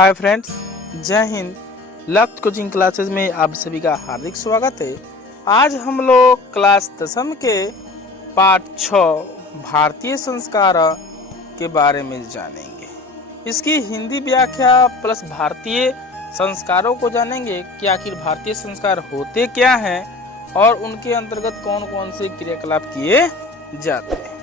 Hi friends, जय हिंद। लक्ष्य coaching classes में आप सभी का हार्दिक स्वागत है। आज हम लोग क्लास 10वीं के पाठ 6 भारतीय संस्कार के बारे में जानेंगे। इसकी हिंदी व्याख्या प्लस भारतीय संस्कारों को जानेंगे कि आखिर भारतीय संस्कार होते क्या हैं और उनके अंतर्गत कौन कौन से क्रियाकलाप किए जाते हैं।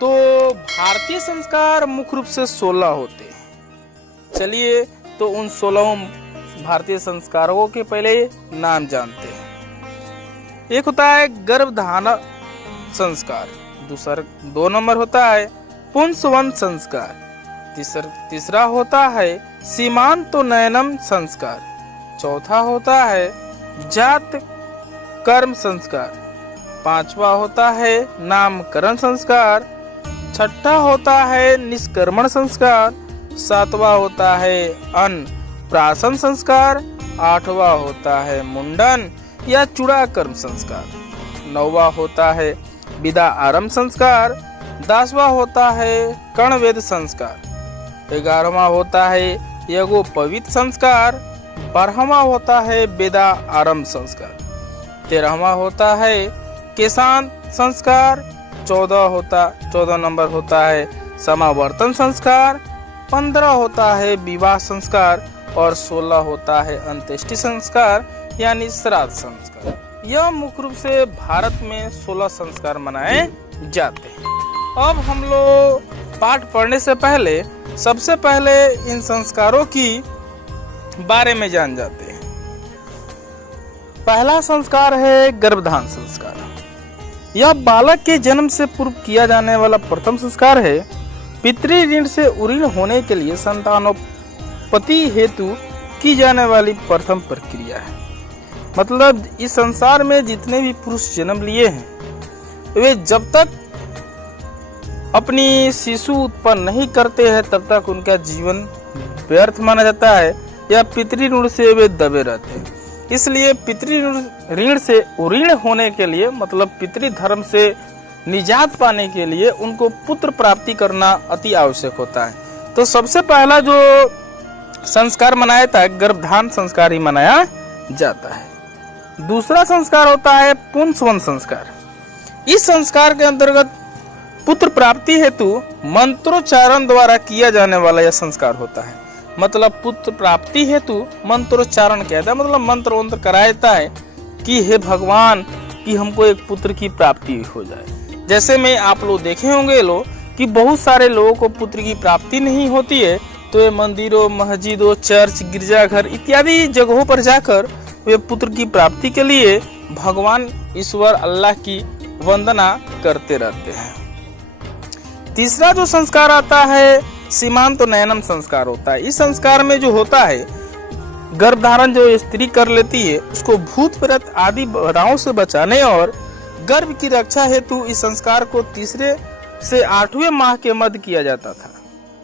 तो भारतीय संस्कार मुख्य रूप से 16 होते हैं। चलिए तो उन 16 भारतीय संस्कारों के पहले नाम जानते हैं। एक होता है गर्भधारण संस्कार, दो नंबर होता है पुंसवन संस्कार, तीसरा होता है सीमांतोन्नयनम संस्कार, चौथा होता है जात कर्म संस्कार, पांचवा होता है नामकरण संस्कार, छठा होता है निष्कर्मण संस्कार, सातवां होता है अन्नप्राशन संस्कार, आठवां होता है मुंडन या चूड़ा कर्म संस्कार, नौवां होता है विदा आरंभ संस्कार, 10वां होता है कर्णवेद संस्कार, 11वां होता है यज्ञोपवीत संस्कार, 12वां होता है वेदा आरंभ संस्कार, 13वां होता है केशांत संस्कार, 14 नंबर होता है समावर्तन संस्कार, 15 होता है विवाह संस्कार और 16 होता है अंत्येष्टि संस्कार यानी श्राद्ध संस्कार। यह मुख्य रूप से भारत में 16 संस्कार मनाए जाते हैं। अब हम लोग पाठ पढ़ने से पहले सबसे पहले इन संस्कारों की बारे में जान जाते हैं। पहला संस्कार है गर्भधारण संस्कार। यह बालक के जन्म से पूर्व किया जाने वाला प्रथम संस्कार है। पितृ ऋण से उऋण होने के लिए संतानोत्पत्ति हेतु की जाने वाली प्रथम प्रक्रिया है। मतलब इस संसार में जितने भी पुरुष जन्म लिए हैं वे जब तक अपनी शिशु उत्पन्न नहीं करते हैं तब तक उनका जीवन व्यर्थ माना जाता है या पितृ ऋण से वे दबे रहते हैं। इसलिए पितृ ऋण से उऋण होने के लिए मतलब पितृ धर्म से निजात पाने के लिए उनको पुत्र प्राप्ति करना अति आवश्यक होता है। तो सबसे पहला जो संस्कार मनाया था गर्भधारण संस्कार ही मनाया जाता है। दूसरा संस्कार होता है पुंसवन संस्कार। इस संस्कार के अंतर्गत पुत्र प्राप्ति हेतु मंत्रोच्चारण द्वारा किया जाने वाला यह संस्कार होता है। मतलब पुत्र प्राप्ति हेतु मंत्रोच्चारण कहता है, मतलब मंत्र कराता है कि हे भगवान कि हमको एक पुत्र की प्राप्ति हो जाए। जैसे में आप लोग देखे होंगे कि बहुत सारे लोगों को पुत्र की प्राप्ति नहीं होती है तो वे मंदिरों, मस्जिदों, चर्च, गिरजाघर इत्यादि जगहों पर जाकर वे पुत्र की प्राप्ति के लिए भगवान ईश्वर अल्लाह की वंदना करते रहते हैं। तीसरा जो संस्कार आता है सीमांतोन्नयनम संस्कार होता है। इस संस्कार में जो होता है गर्भधारण जो स्त्री कर लेती है उसको भूत प्रेत आदि बाधाओं से बचाने और गर्भ की रक्षा हेतु इस संस्कार को 3 से 8वें माह के मध्य किया जाता था।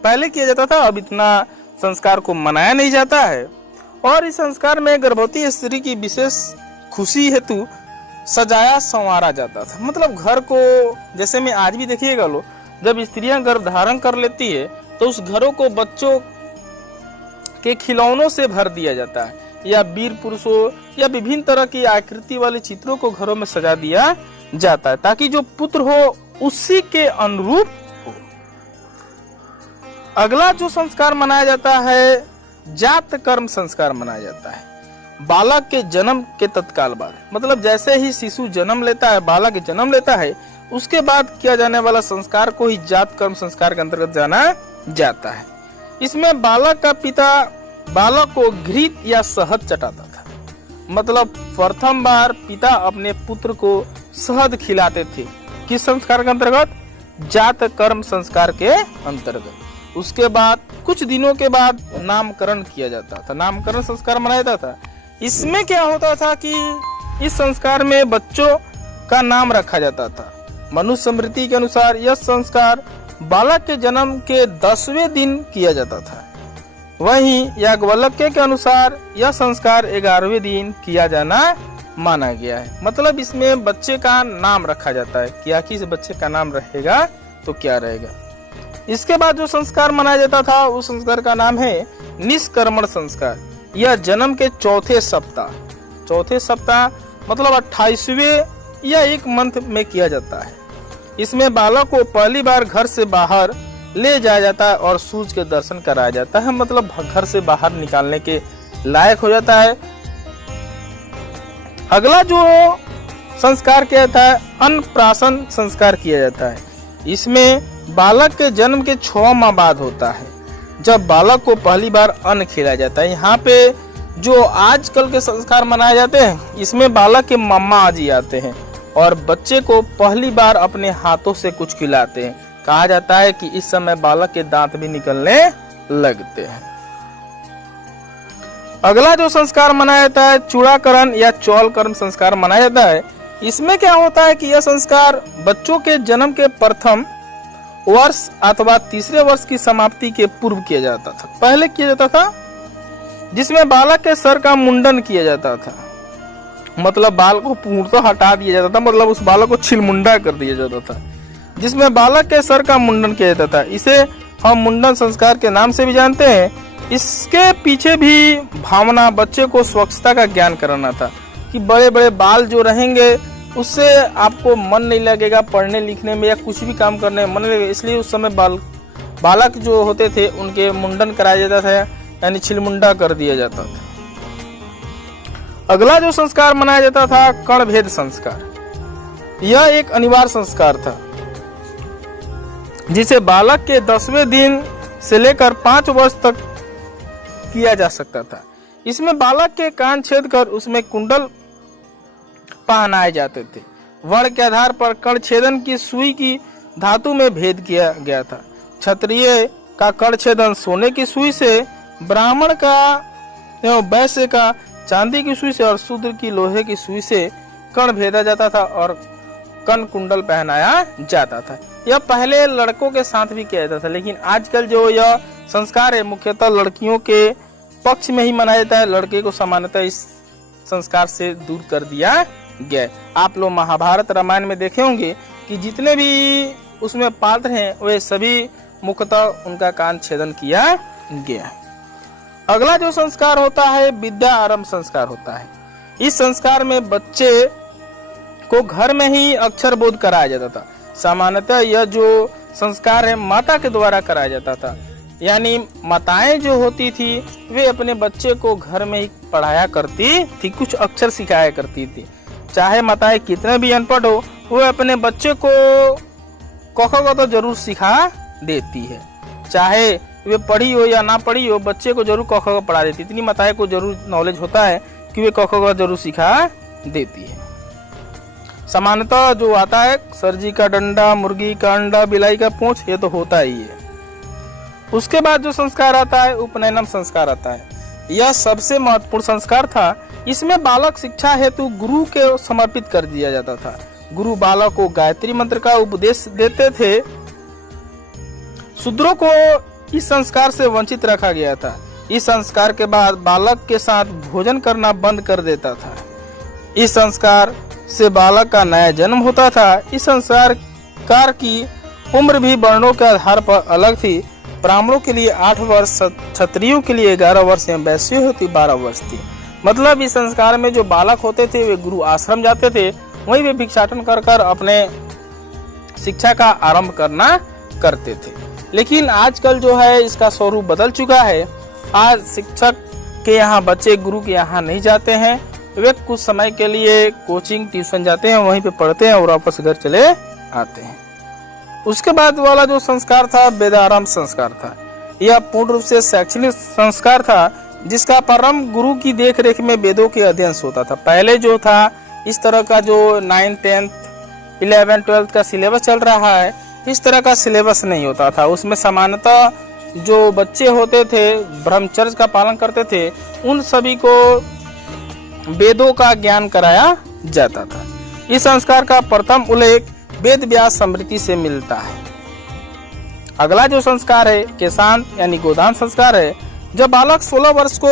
पहले किया जाता था, अब इतना संस्कार को मनाया नहीं जाता है। और इस संस्कार में गर्भवती स्त्री की विशेष खुशी हेतु सजाया संवारा जाता था। मतलब घर को जैसे में आज भी देखिएगा जब स्त्रियां गर्भ धारण कर लेती है तो उस घरों को बच्चों के खिलौनों से भर दिया जाता है या वीर पुरुषों या विभिन्न तरह की आकृति वाले चित्रों को घरों में सजा दिया जाता है ताकि जो पुत्र हो उसी के अनुरूप हो। अगला जो संस्कार मनाया जाता है जात कर्म संस्कार मनाया जाता है। बालक के जन्म के तत्काल बाद मतलब जैसे ही शिशु जन्म लेता है, बालक जन्म लेता है, उसके बाद किया जाने वाला संस्कार को ही जात कर्म संस्कार के अंतर्गत जाना जाता है। इसमें बालक का पिता बालक को घृत या शहद चटाता था। मतलब प्रथम बार पिता अपने पुत्र को शहद खिलाते थे। किस संस्कार के अंतर्गत? जात कर्म संस्कार के अंतर्गत। उसके बाद कुछ दिनों के बाद नामकरण किया जाता था, नामकरण संस्कार मनाया जाता था। इसमें क्या होता था कि इस संस्कार में बच्चों का नाम रखा जाता था। मनुष्य स्मृति के अनुसार यह संस्कार बालक के जन्म के 10वें दिन किया जाता था। वहीं याज्ञवल्क्य के अनुसार यह संस्कार 11वें दिन किया जाना माना गया है। मतलब इसमें बच्चे का नाम रखा जाता है कि आखिर इस बच्चे का नाम रहेगा तो क्या रहेगा। इसके बाद जो संस्कार मनाया जाता था उस संस्कार का नाम है निष्कर्मण संस्कार। यह जन्म के चौथे सप्ताह मतलब 28वें या 1 मंथ में किया जाता है। इसमें बालक को पहली बार घर से बाहर ले जाया जाता है और सूर्य के दर्शन कराया जाता है, मतलब घर से बाहर निकालने के लायक हो जाता है। अगला जो संस्कार किया जाता है अन्नप्राशन संस्कार किया जाता है। इसमें बालक के जन्म के 6 माह बाद होता है, जब बालक को पहली बार अन्न खिलाया जाता है। यहाँ पे जो आजकल के संस्कार मनाए जाते हैं इसमें बालक के मम्मा जी आते हैं और बच्चे को पहली बार अपने हाथों से कुछ खिलाते हैं। कहा जाता है कि इस समय बालक के दांत भी निकलने लगते हैं। अगला जो संस्कार मनाया जाता है चूड़ाकरण या चौलकर्म संस्कार मनाया जाता है। इसमें क्या होता है कि यह संस्कार बच्चों के जन्म के प्रथम वर्ष अथवा तीसरे वर्ष की समाप्ति के पूर्व किया जाता था। पहले किया जाता था जिसमें बालक के सर का मुंडन किया जाता था, मतलब बाल को पूर्णतः हटा दिया जाता था, मतलब उस बालक को छिलमुंडा कर दिया जाता था, जिसमें बालक के सर का मुंडन किया जाता था। इसे हम मुंडन संस्कार के नाम से भी जानते हैं। इसके पीछे भी भावना बच्चे को स्वच्छता का ज्ञान कराना था कि बड़े बड़े बाल जो रहेंगे उससे आपको मन नहीं लगेगा पढ़ने लिखने में या कुछ भी काम करने में मन नहीं लगेगा, इसलिए उस समय बालक जो होते थे उनके मुंडन कराया जाता था, यानी छिलमुंडा कर दिया जाता था। अगला जो संस्कार मनाया जाता था कर्णभेद संस्कार। यह एक अनिवार्य संस्कार था जिसे बालक के 10वें दिन से लेकर 5 वर्ष तक किया जा सकता था। इसमें बालक के कान छेद कर उसमें कुंडल पहनाए जाते थे। वर्ण के आधार पर कर्ण छेदन की सुई की धातु में भेद किया गया था। क्षत्रिय का कर्ण छेदन सोने की सुई से, ब्राह्मण का एवं वैश्य का चांदी की सुई से और शूद्र की लोहे की सुई से कर्ण भेदा जाता था और कर्ण कुंडल पहनाया जाता था। यह पहले लड़कों के साथ भी किया जाता था, लेकिन आजकल जो यह संस्कार है मुख्यतः लड़कियों के पक्ष में ही मनाया जाता है। लड़के को सामान्यतः इस संस्कार से दूर कर दिया गया। आप लोग महाभारत रामायण में देखे होंगे कि जितने भी उसमें पात्र हैं वे सभी मुख्यतः उनका कान छेदन किया गया। अगला जो संस्कार होता है विद्या आरंभ संस्कार होता है। इस संस्कार में बच्चे को घर में ही अक्षर बोध कराया जाता था। सामान्यतः यह जो संस्कार है माता के द्वारा कराया जाता था, यानी माताएं जो होती थी वे अपने बच्चे को घर में ही पढ़ाया करती थी, कुछ अक्षर सिखाया करती थी। चाहे माताएं कितने भी अनपढ़ हो वो अपने बच्चे को क ख ग तो जरूर सिखा देती है, चाहे वे पढ़ी हो या ना पढ़ी हो बच्चे को जरूर क ख ग पढ़ा देती। इतनी माताएं को जरूर नॉलेज होता है कि वे क ख ग जरूर सिखा देती है। सामान्यतः जो आता है सरजी का डंडा, मुर्गी का अंडा, बिलाई का पूंछ, ये तो होता ही है। उसके बाद जो संस्कार आता है उपनयनम संस्कार आता है। यह सबसे महत्वपूर्ण संस्कार था। इसमें बालक शिक्षा हेतु गुरु के समर्पित कर दिया जाता था। गुरु बालक को गायत्री मंत्र का उपदेश देते थे। शूद्रों को इस संस्कार से वंचित रखा गया था। इस संस्कार के बाद बालक के साथ भोजन करना बंद कर देता था। इस संस्कार से बालक का नया जन्म होता था। इस संस्कार की उम्र भी वर्णों के आधार पर अलग थी। ब्राह्मणों के लिए 8 वर्ष, क्षत्रियों के लिए 11 वर्ष, वैश्यों होती 12 वर्ष थी। मतलब इस संस्कार में जो बालक होते थे वे गुरु आश्रम जाते थे, वहीं वे भिक्षाटन कर कर अपने शिक्षा का आरंभ करना करते थे। लेकिन आजकल जो है इसका स्वरूप बदल चुका है। आज शिक्षक के यहाँ बच्चे गुरु के यहाँ नहीं जाते हैं, वे कुछ समय के लिए कोचिंग ट्यूशन जाते हैं, वहीं पे पढ़ते हैं और वापस घर चले आते हैं। उसके बाद वाला जो संस्कार था वेदारंभ संस्कार था। यह पूर्ण रूप से शैक्षणिक संस्कार था जिसका प्रारंभ गुरु की देखरेख में वेदों के अध्ययन से होता था। पहले जो था इस तरह का जो 9th, 10th, 11th, 12th का सिलेबस चल रहा है, इस तरह का सिलेबस नहीं होता था। उसमें सामान्यतः जो बच्चे होते थे ब्रह्मचर्य का पालन करते थे, उन सभी को वेदों का ज्ञान कराया जाता था। इस संस्कार का प्रथम उल्लेख वेद व्यास स्मृति से मिलता है। अगला जो संस्कार है केशांत यानी गोदान संस्कार है। जब बालक 16 वर्ष को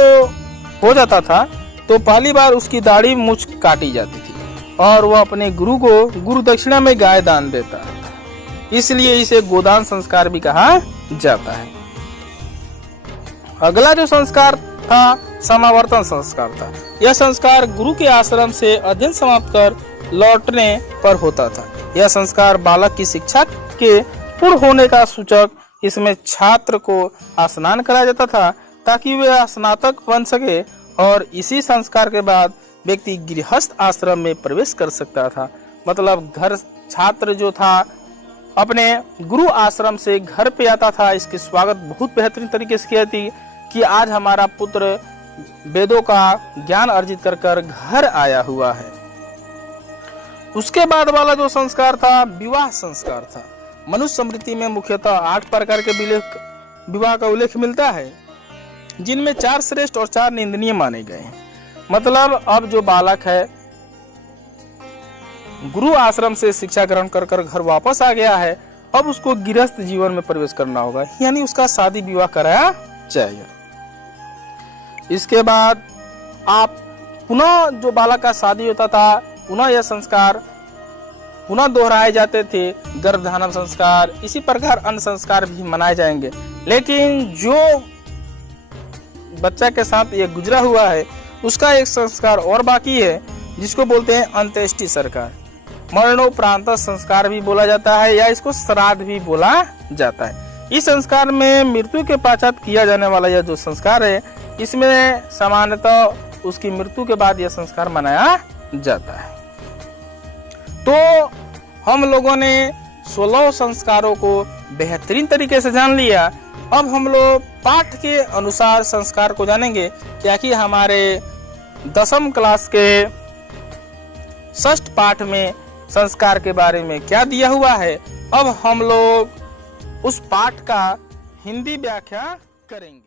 हो जाता था तो पहली बार उसकी दाढ़ी मूछ काटी जाती थी और वह अपने गुरु को गुरु दक्षिणा में गाय दान देता था। इसलिए इसे गोदान संस्कार भी कहा जाता है। अगला जो संस्कार था समावर्तन संस्कार था। यह संस्कार गुरु के आश्रम से अध्ययन समाप्त कर लौटने पर होता था। यह संस्कार बालक की शिक्षा के पूर्ण होने का सूचक। इसमें छात्र को स्नान कराया जाता था ताकि वह स्नातक बन सके और इसी संस्कार के बाद व्यक्ति गृहस्थ आश्रम में प्रवेश कर सकता था। मतलब घर छात्र जो था अपने गुरु आश्रम से घर पे आता था। इसकी स्वागत बहुत बेहतरीन तरीके से की थी कि आज हमारा पुत्र वेदों का ज्ञान अर्जित कर कर घर आया हुआ है। उसके बाद वाला जो संस्कार था विवाह संस्कार था। मनुष्य स्मृति में मुख्यतः 8 प्रकार के विवाह का उल्लेख मिलता है, जिनमें 4 श्रेष्ठ और 4 निंदनीय माने गए हैं। मतलब अब जो बालक है गुरु आश्रम से शिक्षा ग्रहण कर कर घर वापस आ गया है, अब उसको गृहस्थ जीवन में प्रवेश करना होगा, यानी उसका शादी विवाह कराया जाएगा। इसके बाद आप पुनः जो बालक का शादी होता था पुनः यह संस्कार पुनः दोहराए जाते थे। गर्भधारण संस्कार, इसी प्रकार अन्य संस्कार भी मनाए जाएंगे। लेकिन जो बच्चा के साथ ये गुजरा हुआ है उसका एक संस्कार और बाकी है, जिसको बोलते हैं अंत्येष्टि संस्कार। मरणोपरांत संस्कार भी बोला जाता है या इसको श्राद्ध भी बोला जाता है। इस संस्कार में मृत्यु के पश्चात किया जाने वाला यह जो संस्कार है, इसमें सामान्यतः उसकी मृत्यु के बाद यह संस्कार मनाया जाता है। तो हम लोगों ने 16 संस्कारों को बेहतरीन तरीके से जान लिया। अब हम लोग पाठ के अनुसार संस्कार को जानेंगे, क्या कि हमारे 10वीं क्लास के 6ठ पाठ में संस्कार के बारे में क्या दिया हुआ है। अब हम लोग उस पाठ का हिंदी व्याख्या करेंगे।